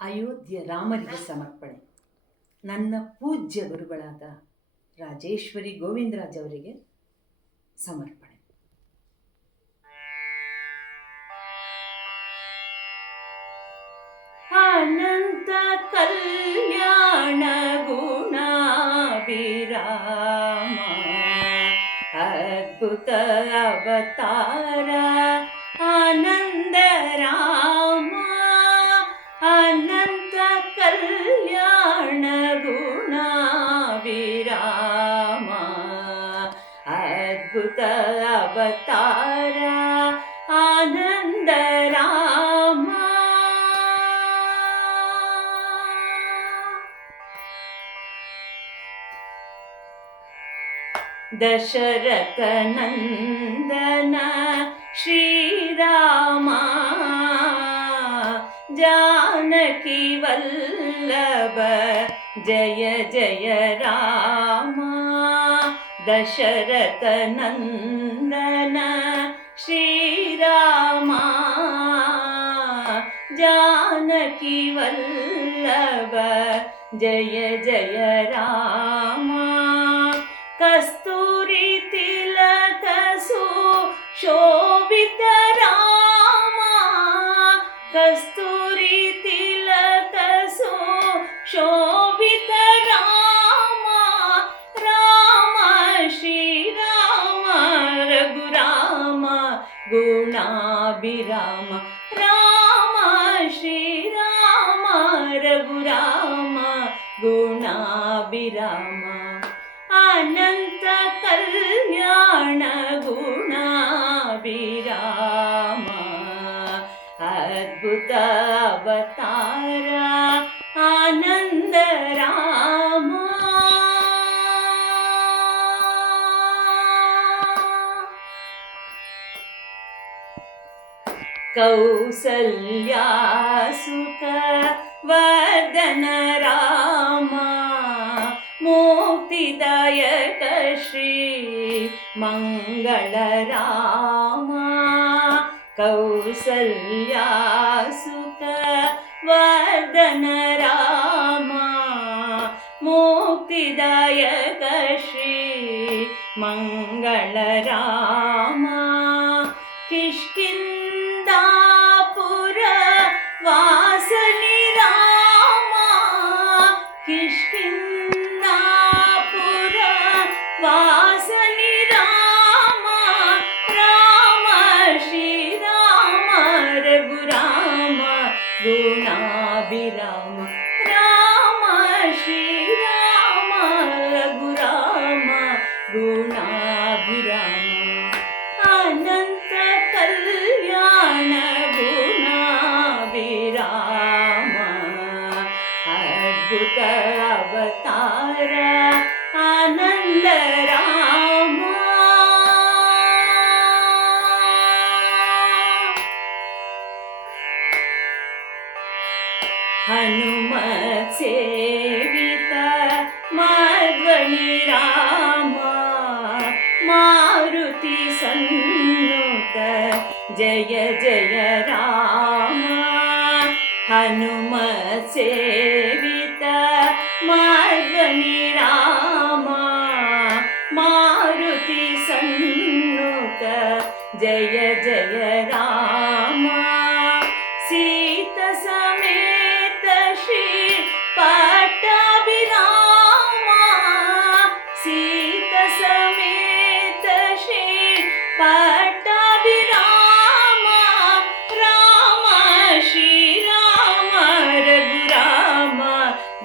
ಅಯೋಧ್ಯೆ ರಾಮರಿಗೆ ಸಮರ್ಪಣೆ. ನನ್ನ ಪೂಜ್ಯ ಗುರುಗಳಾದ ರಾಜೇಶ್ವರಿ ಗೋವಿಂದರಾಜ್ ಅವರಿಗೆ ಸಮರ್ಪಣೆ. ಅನಂತ ಕಲ್ಯಾಣ ಗುಣಾಭಿರಾಮ, ಅದ್ಭುತ ಅವತಾರ ಆನಂದ ರಾಮ. ಅನಂತ ಕಲ್ಯಾಣ ಗುಣಾಭಿರಾಮ, ಅದ್ಭುತ ಅವತಾರ ಆನಂದ ರಾಮ. ದಶರಥ ನಂದನ ಶ್ರೀರಾಮ, जानकी वल्लभ जय जय राम. दशरथ नंदन श्रीराम, जानकी वल्लभ जय जय राम. कस्तूरी तिलक सुशोभित राम, कस्तूरी तिलक सुशोभित राम. राम श्री राम रघुराम गुणाभिराम. राम श्री राम रघुराम गुणाभिराम. अनंत कल्याण गुणाभिराम, अद्भुत अवतार आनंद राम. कौसल्या सुख वर्धन राम, मुक्तिदायक श्री मंगल राम. कौसल्या सुख वर्धन राम, मुक्तिदायक श्री मंगल राम. किष्किन्धापुर वासनि राम, किष्किन्धापुर वासनि राम. राम श्री राम रघुराम गुणाभिराम. राम श्री राम रघुराम गुणाभिराम. अनंत कल्याण गुणाभिराम, अद्भुत अवतार आनंद राम. हनुमत सेवित मध्वनि राम, मारुति सन्नुत जय जय राम. हनुमत सेवित मध्वनि राम, मारुति सन्नुत जय जय राम. सीता समेत श्री पट्टाभिराम, सीता समेत श्री पट्टाभिराम. राम श्री राम रघुराम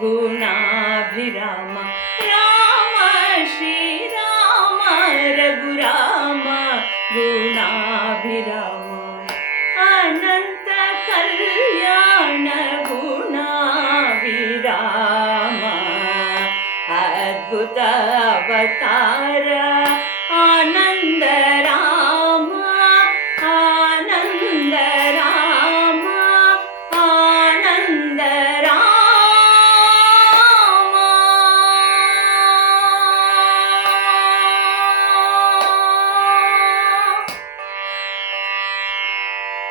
गुणाभिराम. राम श्री राम रघुराम गुणाभिराम. अनंत कल्याण गुणाभिराम, अद्भुत अवतार